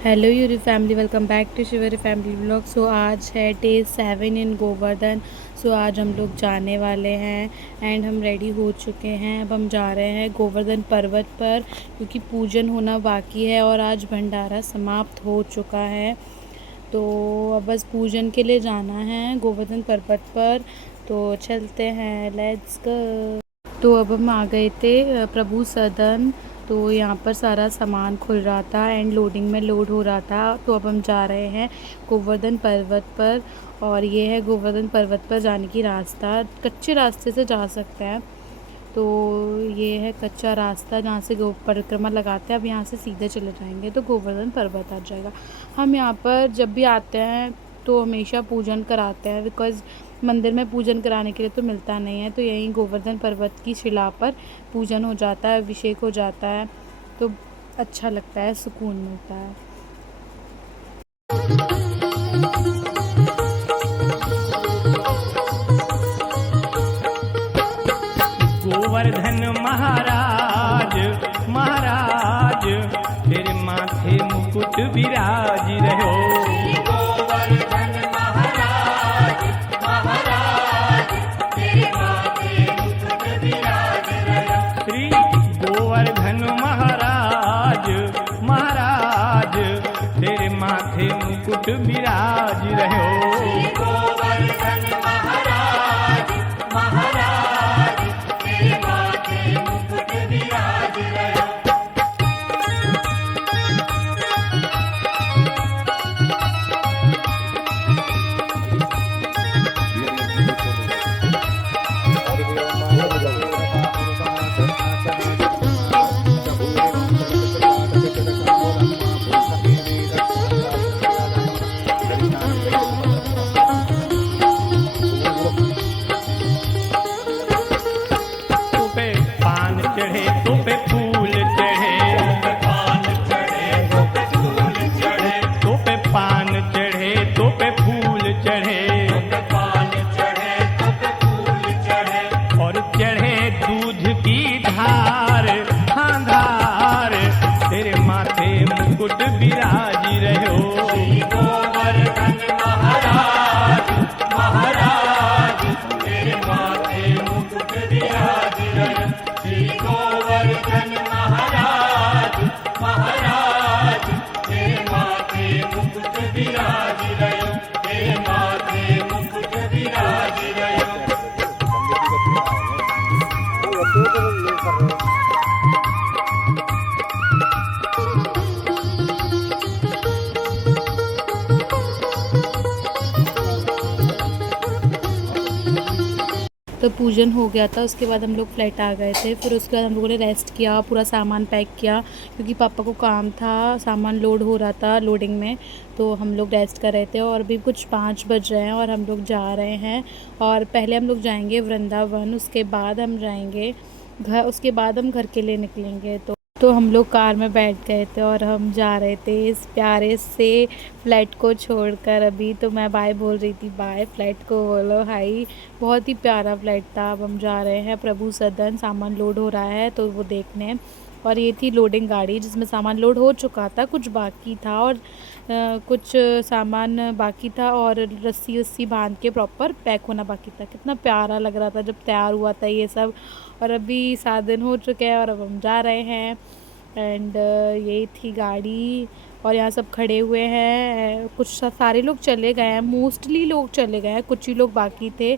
Hello Yuri family, welcome back to Shivri family blog. So आज है day 7 इन गोवर्धन। सो आज हम लोग जाने वाले हैं एंड हम रेडी हो चुके हैं। अब हम जा रहे हैं गोवर्धन पर्वत पर क्योंकि पूजन होना बाकी है और आज भंडारा समाप्त हो चुका है। तो अब बस पूजन के लिए जाना है गोवर्धन पर्वत पर। तो चलते हैं, लेट्स गो। तो अब हम आ गए थे प्रभु सदन। तो यहाँ पर सारा सामान खुल रहा था एंड लोडिंग में लोड हो रहा था। तो अब हम जा रहे हैं गोवर्धन पर्वत पर। और ये है गोवर्धन पर्वत पर जाने की रास्ता। कच्चे रास्ते से जा सकते हैं। तो ये है कच्चा रास्ता जहाँ से गो परिक्रमा लगाते हैं। अब यहाँ से सीधे चले जाएंगे तो गोवर्धन पर्वत आ जाएगा। हम यहाँ पर जब भी आते हैं तो हमेशा पूजन कराते हैं, बिकॉज़ मंदिर में पूजन कराने के लिए तो मिलता नहीं है। तो यहीं गोवर्धन पर्वत की शिला पर पूजन हो जाता है, अभिषेक हो जाता है। तो अच्छा लगता है, सुकून मिलता है। गोवर्धन महाराज महाराज तेरे माथे मुकुट विराज रहो। गोवर्धन महाराज महाराज तेरे माथे मुकुट विराज रहो। श्री गोवर्धन महाराज महाराज तेरे माथे मुकुट विराज रहो। गोवर्धन महाराज महाराज तेरे माथे मुकुट विराज रहो। तो पे पान चढ़े तो पे फूल चढ़े। पान चढ़े तो पे फूल चढ़े। तो पे पान चढ़े तो पे फूल चढ़े। पान चढ़े तो पे फूल चढ़े। और चढ़े दूध की धार हाँ धार तेरे माथे मुकुट विराज रहो। गोवर्धन महाराज महाराज तेरे माथे मुकुट विराज रहो। श्री गोवर्धन महाराज महाराज तेरे माथे मुकुट विराज रहो। तेरे माथे मुकुट विराज रहो। तो पूजन हो गया था, उसके बाद हम लोग फ्लाइट आ गए थे। फिर उसके बाद हम लोगों ने रेस्ट किया, पूरा सामान पैक किया क्योंकि पापा को काम था, सामान लोड हो रहा था लोडिंग में। तो हम लोग रेस्ट कर रहे थे और अभी कुछ 5 बज रहे हैं और हम लोग जा रहे हैं। और पहले हम लोग जाएंगे वृंदावन, उसके बाद हम जाएंगे घर, उसके बाद हम घर के लिए निकलेंगे। तो हम लोग कार में बैठ गए थे और हम जा रहे थे इस प्यारे से फ्लाइट को छोड़कर। अभी तो मैं बाय बोल रही थी, बाय फ्लाइट को बोलो हाई। बहुत ही प्यारा फ्लाइट था। अब हम जा रहे हैं प्रभु सदन, सामान लोड हो रहा है तो वो देखने। और ये थी लोडिंग गाड़ी जिसमें सामान लोड हो चुका था, कुछ बाकी था और कुछ सामान बाकी था और रस्सी वस्सी बांध के प्रॉपर पैक होना बाकी था। कितना प्यारा लग रहा था जब तैयार हुआ था ये सब। और अभी 7 दिन हो चुके हैं और अब हम जा रहे हैं। एंड यही थी गाड़ी और यहाँ सब खड़े हुए हैं। कुछ सारे लोग चले गए हैं, मोस्टली लोग चले गए हैं, कुछ ही लोग बाकी थे।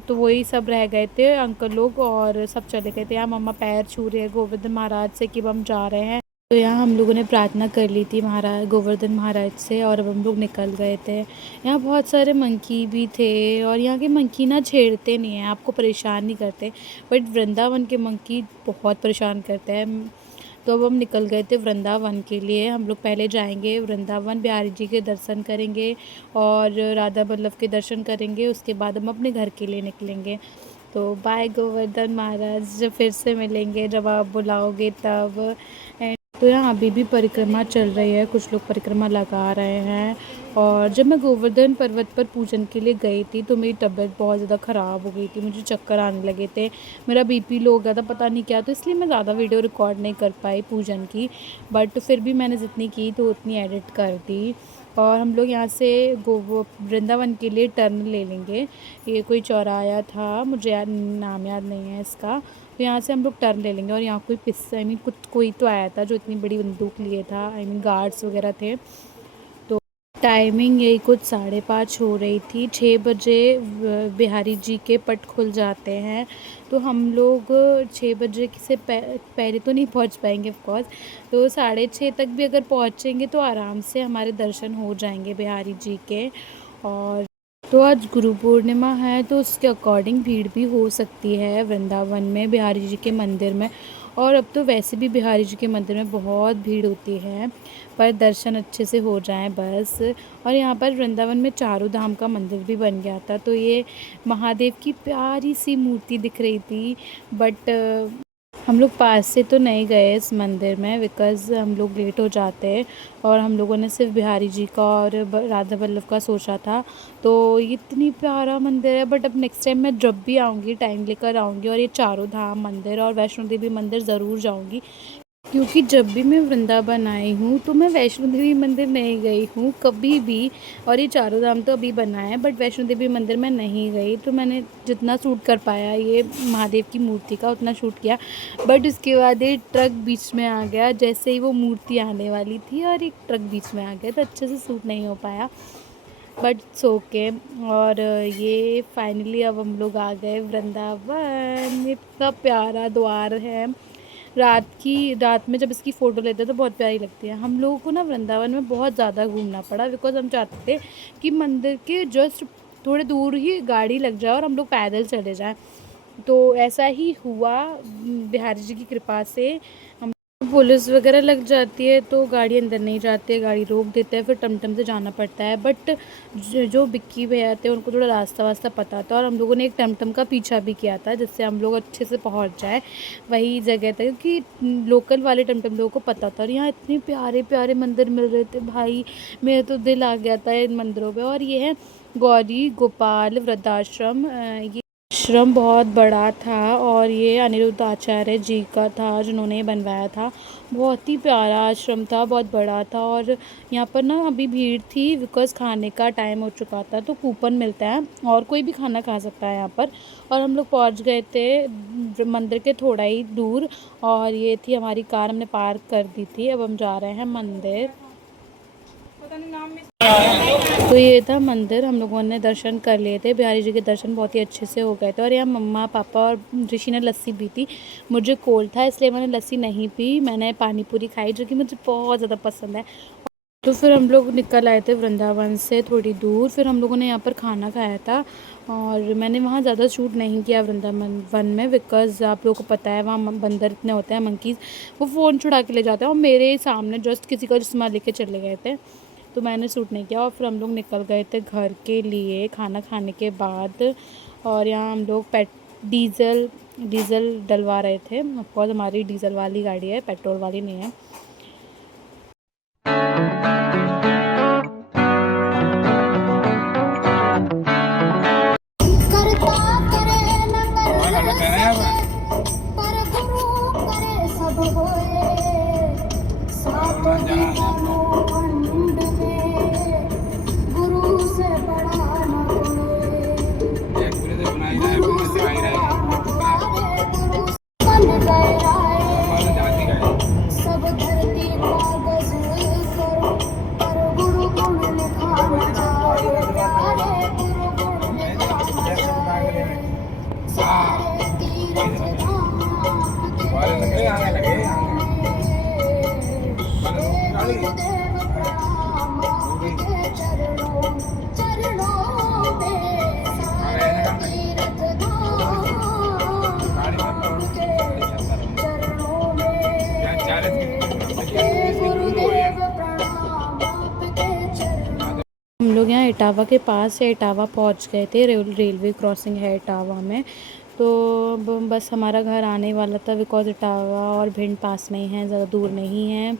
तो वही सब रह गए थे अंकल लोग और सब चले गए थे। यहाँ मम्मा पैर छू रहे हैं गोवर्धन महाराज से कि हम जा रहे हैं। तो यहाँ हम लोगों ने प्रार्थना कर ली थी महाराज गोवर्धन महाराज से और अब हम लोग निकल गए थे। यहाँ बहुत सारे मंकी भी थे और यहाँ के मंकी ना छेड़ते नहीं हैं, आपको परेशान नहीं करते। बट वृंदावन के मंकी बहुत परेशान करते हैं। तो अब हम निकल गए थे वृंदावन के लिए। हम लोग पहले जाएंगे वृंदावन, बिहारी जी के दर्शन करेंगे और राधा वल्लभ के दर्शन करेंगे। उसके बाद हम अपने घर के लिए निकलेंगे। तो बाय गोवर्धन महाराज, जब फिर से मिलेंगे जब आप बुलाओगे तब। तो यहाँ अभी भी परिक्रमा चल रही है, कुछ लोग परिक्रमा लगा रहे हैं। और जब मैं गोवर्धन पर्वत पर पूजन के लिए गई थी तो मेरी तबीयत बहुत ज़्यादा ख़राब हो गई थी, मुझे चक्कर आने लगे थे, मेरा बीपी लो हो गया था, पता नहीं क्या, तो इसलिए मैं ज़्यादा वीडियो रिकॉर्ड नहीं कर पाई पूजन की। बट फिर भी मैंने जितनी की तो उतनी एडिट कर दी। और हम लोग यहाँ से वृंदावन के लिए टर्न ले लेंगे। ये कोई चौराहा था, मुझे नाम याद नहीं है इसका। तो यहाँ से हम लोग टर्न ले लेंगे। और यहाँ कोई पिस्सा कुछ कोई तो आया था जो इतनी बड़ी बंदूक लिए था, गार्ड्स वगैरह थे। तो टाइमिंग यही कुछ 5:30 हो रही थी। 6 बजे बिहारी जी के पट खुल जाते हैं, तो हम लोग 6 बजे से पहले तो नहीं पहुँच पाएंगे ऑफकोर्स। तो 6:30 तक भी अगर पहुँचेंगे तो आराम से हमारे दर्शन हो जाएंगे बिहारी जी के। और तो आज गुरु पूर्णिमा है, तो उसके अकॉर्डिंग भीड़ भी हो सकती है वृंदावन में बिहारी जी के मंदिर में। और अब तो वैसे भी बिहारी जी के मंदिर में बहुत भीड़ होती है, पर दर्शन अच्छे से हो जाएं बस। और यहाँ पर वृंदावन में चारों धाम का मंदिर भी बन गया था, तो ये महादेव की प्यारी सी मूर्ति दिख रही थी। बट हम लोग पास से तो नहीं गए इस मंदिर में, बिकॉज़ हम लोग लेट हो जाते हैं। और हम लोगों ने सिर्फ बिहारी जी का और राधा वल्लभ का सोचा था। तो ये इतनी प्यारा मंदिर है, बट अब नेक्स्ट टाइम मैं जब भी आऊँगी टाइम लेकर आऊँगी और ये चारों धाम मंदिर और वैष्णो देवी मंदिर ज़रूर जाऊँगी। क्योंकि जब भी मैं वृंदावन आई हूँ तो मैं वैष्णो देवी मंदिर नहीं गई हूँ कभी भी। और ये चारों धाम तो अभी बना है, बट वैष्णो देवी मंदिर में नहीं गई। तो मैंने जितना शूट कर पाया ये महादेव की मूर्ति का उतना शूट किया। बट उसके बाद एक ट्रक बीच में आ गया, जैसे ही वो मूर्ति आने वाली थी और एक ट्रक बीच में आ गया, तो अच्छे से शूट नहीं हो पाया। But it's okay. और ये फाइनली अब हम लोग आ गए वृंदावन। इतना प्यारा द्वार है। रात में जब इसकी फ़ोटो लेते हैं तो बहुत प्यारी लगती है। हम लोगों को ना वृंदावन में बहुत ज़्यादा घूमना पड़ा, बिकॉज़ हम चाहते थे कि मंदिर के जस्ट थोड़े दूर ही गाड़ी लग जाए और हम लोग पैदल चले जाएं। तो ऐसा ही हुआ बिहारी जी की कृपा से। हम पुलिस वगैरह लग जाती है तो गाड़ी अंदर नहीं जाती है, गाड़ी रोक देते हैं, फिर टमटम से जाना पड़ता है। बट जो बिक्की भैया थे उनको थोड़ा रास्ता वास्ता पता था, और हम लोगों ने एक टमटम का पीछा भी किया था जिससे हम लोग अच्छे से पहुंच जाए वही जगह तक, क्योंकि लोकल वाले टमटम लोगों को पता था। और यहाँ इतने प्यारे प्यारे मंदिर मिल रहे थे भाई, मेरा तो दिल आ गया था इन मंदिरों पर। और ये है गौरी गोपाल वृद्धाश्रम। ये आश्रम बहुत बड़ा था और ये अनिरुद्ध आचार्य जी का था जिन्होंने बनवाया था। बहुत ही प्यारा आश्रम था, बहुत बड़ा था। और यहाँ पर ना अभी भीड़ थी बिकॉज़ खाने का टाइम हो चुका था, तो कूपन मिलता है और कोई भी खाना खा सकता है यहाँ पर। और हम लोग पहुँच गए थे मंदिर के थोड़ा ही दूर, और ये थी हमारी कार, हमने पार्क कर दी थी। अब हम जा रहे हैं मंदिर। तो ये था मंदिर, हम लोगों ने दर्शन कर लिए थे, बिहारी जी के दर्शन बहुत ही अच्छे से हो गए थे। और यहाँ मम्मा पापा और ऋषि ने लस्सी पी थी। मुझे कोल्ड था इसलिए मैंने लस्सी नहीं पी, मैंने पानी पूरी खाई जो कि मुझे बहुत ज़्यादा पसंद है। तो फिर हम लोग निकल आए थे वृंदावन से थोड़ी दूर, फिर हम लोगों ने यहाँ पर खाना खाया था। और मैंने वहाँ ज़्यादा शूट नहीं किया वृंदावन में, बिकॉज़ आप लोगों को पता है वहाँ बंदर इतने होते हैं, मंकीज़, वो फ़ोन छुड़ा के ले जाते हैं और मेरे सामने जस्ट किसी का चश्मा लेके चले गए थे, तो मैंने शूट नहीं किया। और फिर हम लोग निकल गए थे घर के लिए खाना खाने के बाद। और यहाँ हम लोग डीज़ल डलवा रहे थे। ऑफकोर्स हमारी डीज़ल वाली गाड़ी है, पेट्रोल वाली नहीं है। हम लोग यहाँ इटावा के पास है, इटावा पहुँच गए थे, रेलवे क्रॉसिंग है इटावा में। तो बस हमारा घर आने वाला था, बिकॉज इटावा और भिंड पास में ही है, ज़्यादा दूर नहीं है।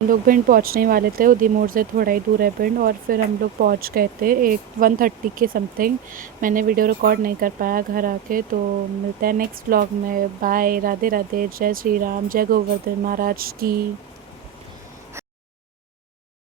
हम लोग भिंड पहुंचने वाले थे, उदी मोड़ से थोड़ा ही दूर है भिंड, और फिर हम लोग पहुंच गए थे 1:30 के समथिंग। मैंने वीडियो रिकॉर्ड नहीं कर पाया घर आके। तो मिलते हैं नेक्स्ट व्लॉग में। बाय, राधे राधे, जय श्री राम, जय गोवर्धन महाराज की।